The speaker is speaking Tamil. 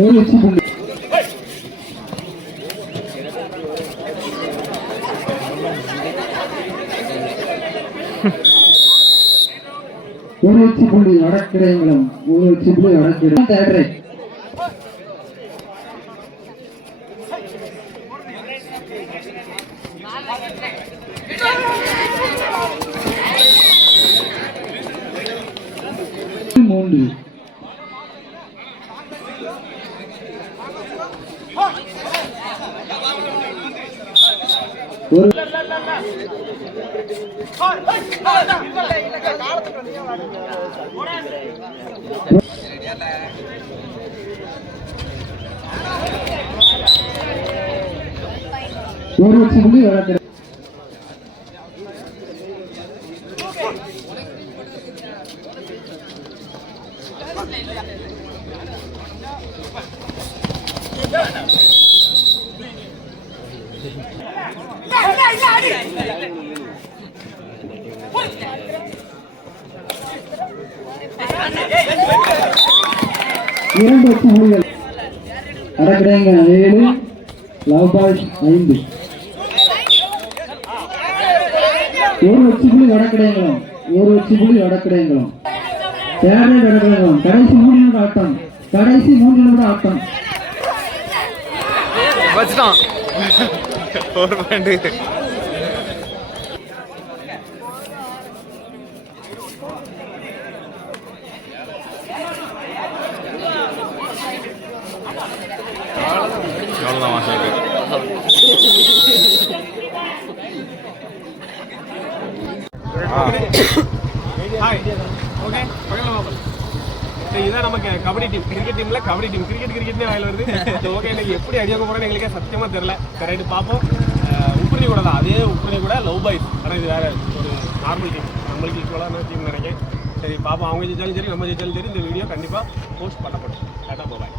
ஒரு வெற்றி புள்ளி ஒரு வெற்றி புள்ளி வடக்கிடையங்களும் ஒரு வெற்றி புள்ளி வடக்கிடை தேட்டரை மூன்று. ஒரு ஒரு வெற்றி புள்ளி வடக்கிடை இரண்டு புள்ளிகள். வடக்கிடையங்க ஏழு லவ் பாய்ஸ் ஐந்து. ஒரு வச்சு புள்ளி வடக்கிடையங்களும் ஒரு வச்சு புள்ளி வடக்கிடையங்களும் தேவை வடக்கிடையங்களும் கடைசி மூன்று நிமிட ஆட்டம். கடைசி மூன்று நிமிட ஆட்டம். வச்சுட்டான் ஒரு பாயிண்ட் அவ்வளோதான் மாசம் ஹாய் ஓகே பக்கத்தில் வாப்பா இதான் நமக்கு கபடி டீம் கிரிக்கெட் டீம்ல கபடி டீம் கிரிக்கெட் கிரிக்கெட்னே வாயில் வருது. ஓகே எனக்கு எப்படி அடியாக போகிறேன்னு எங்களுக்கே சத்தியமா தெரியல. கரெக்ட் பார்ப்போம். அஹ் கூட தான். அதே உப்புரணி கூட லவ் பாய்ஸ் ஆனால் இது வேற ஒரு நார்மல் டீம் நம்மளுக்கு ஈக்குவலான டீம் நினைக்கிறேன். சரி பார்ப்போம். அவங்க ஜெயிச்சாலும் சரி நம்ம ஜெயிச்சாலும் சரி இந்த வீடியோ கண்டிப்பாக போஸ்ட் பண்ணப்படும். கரெக்டாக போவேன்